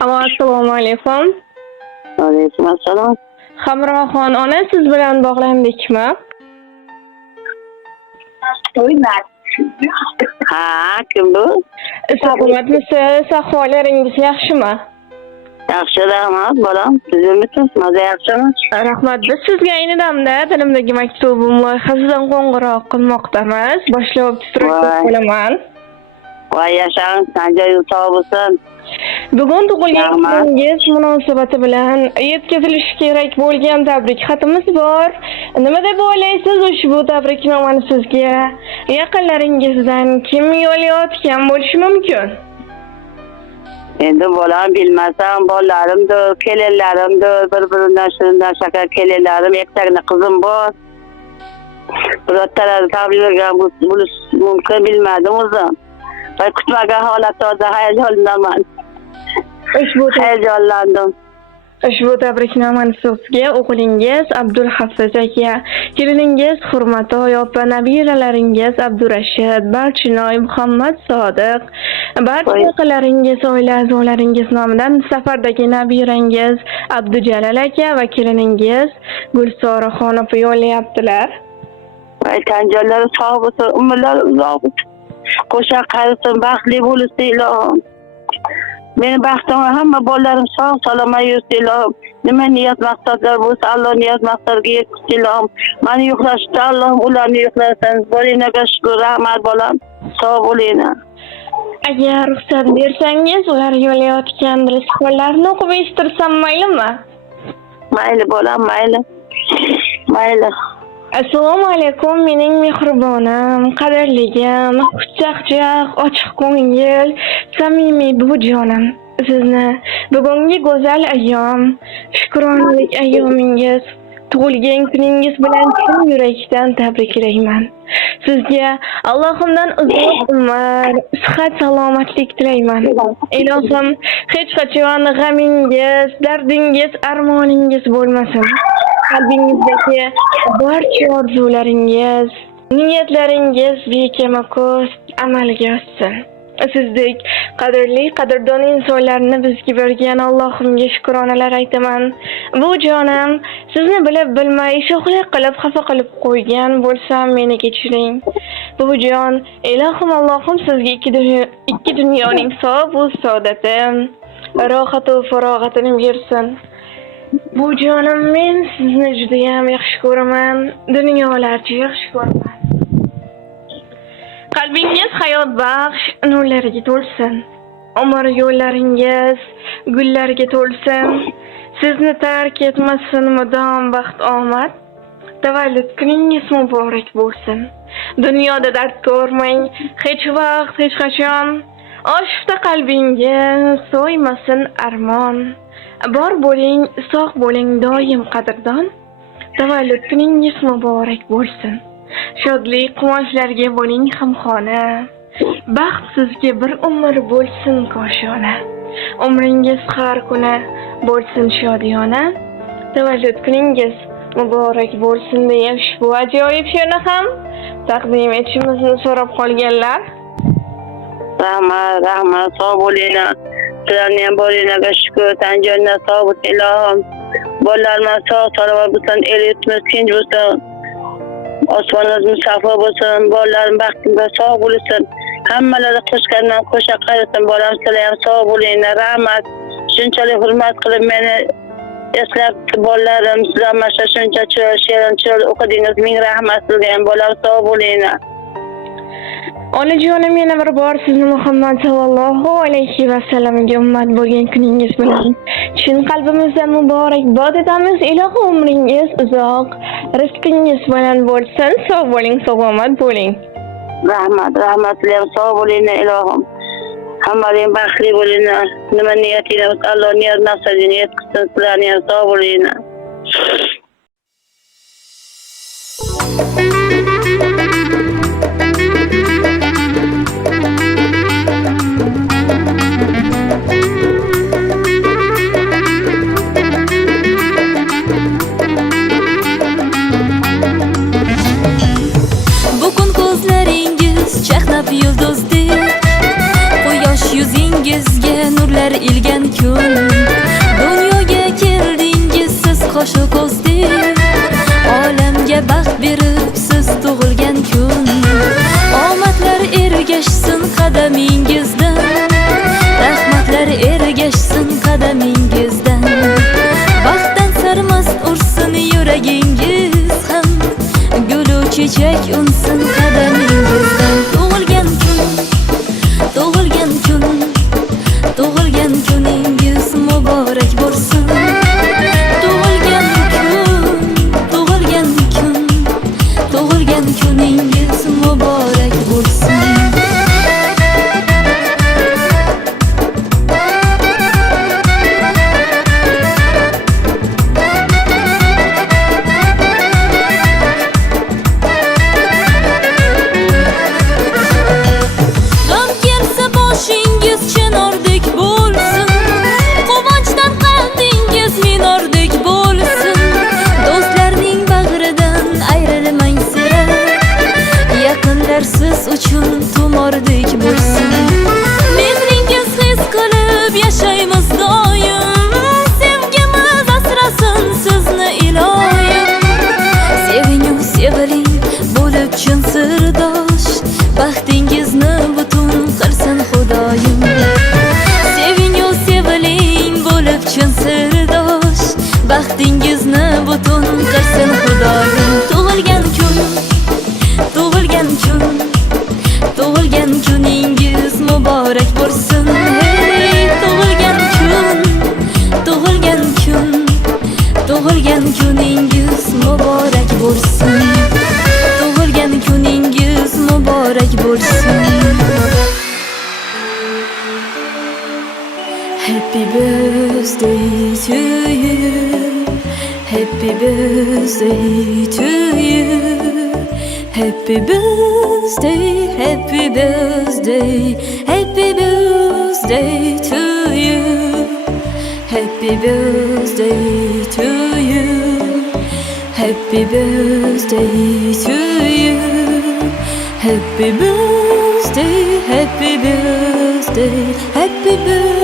Assalomu alaykum. Alaykum assalom. Hamroxon ona siz bilan bog'landikmi? Ha, kim bu? Salomatmisiz? Ahvollaringiz yaxshimi? Yaxshi, rahmat, bolam. Sizimisiz? Maza yaxshimi? Rahmat. Biz sizga ayni damda tilimdagi maktubim loyihasidan qo'ng'iroq qilmoqdamiz. Boshlab tushirib qolaman. Voy yashang, sanjoyingiz sog' bo'lsin. Bugun tug'ilgan kuningiz munosabati bilan yetkazilishi kerak bo'lgan tabrik xatimiz bor. Nima deb o'ylaysiz ushbu tabriknomani sizga yaqinlaringizdan kim yo'llayotgan bo'lishi mumkin? Endi bolam bilmasam, bolalarimdir, kelinlarimdir, bir-biridan shundan shakar kelinlarim, yaktakni qizim bor. Birortalari tabriklagan bo'lishi mumkin bilmadim o'zim. Va kutmagan holatda hayajondaman. Hayajonlandim. Ushbu tabriknomani sizga o'g'lingiz Abdulhafiz aka, keliningiz Hurmatoy opa, nabiralaringiz Abdurashid, Barchinoy, Muhammad Sodiq, barcha yaqinlaringiz, oila a'zolaringiz nomidan safardagi nabirangiz Abdujalal aka va keliningiz Gulsoraxon opa yo'llayaptilar. Aytanjonlari sog' bo'lsin, umrlari uzoq bo'lsin. Qo'sha qarisin, baxtli bo'lsin ilohim. Meni baxtimga hamma bolalarim sog' salomat yursin ilohim. Nima niyat maqsadlar bo'lsa, Alloh niyat maqsadiga yetkazsin ilohim. Meni yo'qlashda Alloh ularni yo'qlasangiz, bo'linglarga shukr, rahmat bolam. Sog' bo'linglar. Agar ruxsat bersangiz, ular yo'llayotgan dilsifatlarni o'qib eshittirsam maylimi? Mayli bolam, mayli. Mayli. Assalomu alaykum mening mehribonim, qadrligim, xushchaqchaq, ochiq ko'ngil, samimiy buvijonim. Sizni bugungi go'zal ayyom, shukronalik ayyomingiz, tug'ilgan kuningiz bilan chin yurakdan tabriklayman. Sizga Allohimdan uzoq umr, sihat, salomatlik tilayman. Ilohim hech qachon g'amingiz, dardingiz, armoningiz bo'lmasin. Qalbingizdagi barcha orzularingiz, niyatlaringiz bekamaqos amalga oshsin. Sizdek qadrli, qadrdon insonlarni bizga bergan Allohimga shukronalar aytaman. Bu jonim, sizni bilib bilmay sho'xlik qilib xafa qilib qo'ygan bo'lsam meni kechiring. Bu jon, ilohim Allohim sizga ikki dunyoning sog' va saodati, rohat va farog'atini bersin. Bu jonim, men sizni juda ham yaxshi ko'raman, dunyolarcha yaxshi ko'raman. Qalbingiz hayot baxsh nurlarga to'lsin. Umr yo'llaringiz gullarga to'lsin. Sizni tark etmasin mudom baxt omad. Tavallud kuningiz muborak bo'lsin. Dunyoda dard ko'rmang, hech vaqt, hech qachon. Oshifta qalbingiz so'ymasin armon. Bor bo'ling, sog' bo'ling doim qadrdon. Tavallud kuningiz muborak bo'lsin. Shodlik, quvonchlarga bo'ling hamxona. Baxt sizga bir umr bo'lsin koshona. Umringiz har kuni bo'lsin shodiyona. Tavallud kuningiz muborak bo'lsin deya ushbu ajoyib she'rni ham taqdim etishimizni so'rab qolganlar. Rahmat, rahmat, sog' bo'linglar. Sizlarni ham bo'linglarga shukr, tanjonlar sog' bo'lsin ilohim. Bolalarim sog' salomat bo'lsin, el yurtimiz tinch bo'lsin. Osmonimiz musafo bo'lsin, bolalarim baxtimga sog' bo'lsin. Hammalari qo'shgandan qo'sha qarasin, bolam sizlar ham sog' bo'linglar. Rahmat. Shunchalik hurmat qilib meni eslab bolalarim sizlar mana shuncha she'rni o'qidingiz. Ming rahmat sizga ham, bolam sog' bo'linglar. Onajonim, yana bir bor sizni Muhammad sallallohu alayhi va sallamga ummat bo'lgan kuningiz bilan chin qalbimizdan muborakbod etamiz. Ilohim umringiz uzoq, rizqingiz bilan bo'lsin. Sog' bo'ling, salomat bo'ling. Rahmat, rahmat, sizlar sog' bo'linglar ilohim. Hammaning baxtli bo'linglar. Nima niyatingiz, Alloh niyat maqsadini yetkazsin. Sizlarni ham sog' bo'linglar. Bugun ko'zlaringiz chaqnab yulduzdi, quyosh yuzingizga nur nurlar ilgan kun. Dunyoga keldingiz siz qo'shu ko'zdek, olamga baxt berib siz tug'ilgan kun. Omadlar ergashsin qadamingizdan, rahmatlar ergashsin qadamingizdan. Baxtdan sarmast ursin yuragingiz ham, gulu chechak unsin qadamingizdan. Tug'ilgan kun, tug'ilgan kun, tug'ilgan kuningiz muborak bo'lsin. Tug'ilgan kun, tug'ilgan kun, tug'ilgan kuningiz muborak bo'lsin. Siz uchun tumordek bo'lsin. Mehringiz his qilib yashaymiz doim, sevgimiz asrasin sizni iloyim. Sevingu seviling bo'lib chin sirdosh, baxtingizni butun qilsin xudoyim. Sevingu seviling bo'lib chin sirdosh, baxtingizni butun qilsin xudoyim. Tug'ilgan kun, tug'ilgan kun, tug'ilgan kuningiz muborak bo'lsin. Hey, tug'ilgan kun, tug'ilgan kun, tug'ilgan kuningiz muborak bo'lsin. Tug'ilgan kuningiz muborak bo'lsin. Happy birthday to you, happy birthday to you. Happy birthday, happy birthday, happy birthday to you. Happy birthday to you. Happy birthday to you. Happy birthday, happy birthday, happy birthday.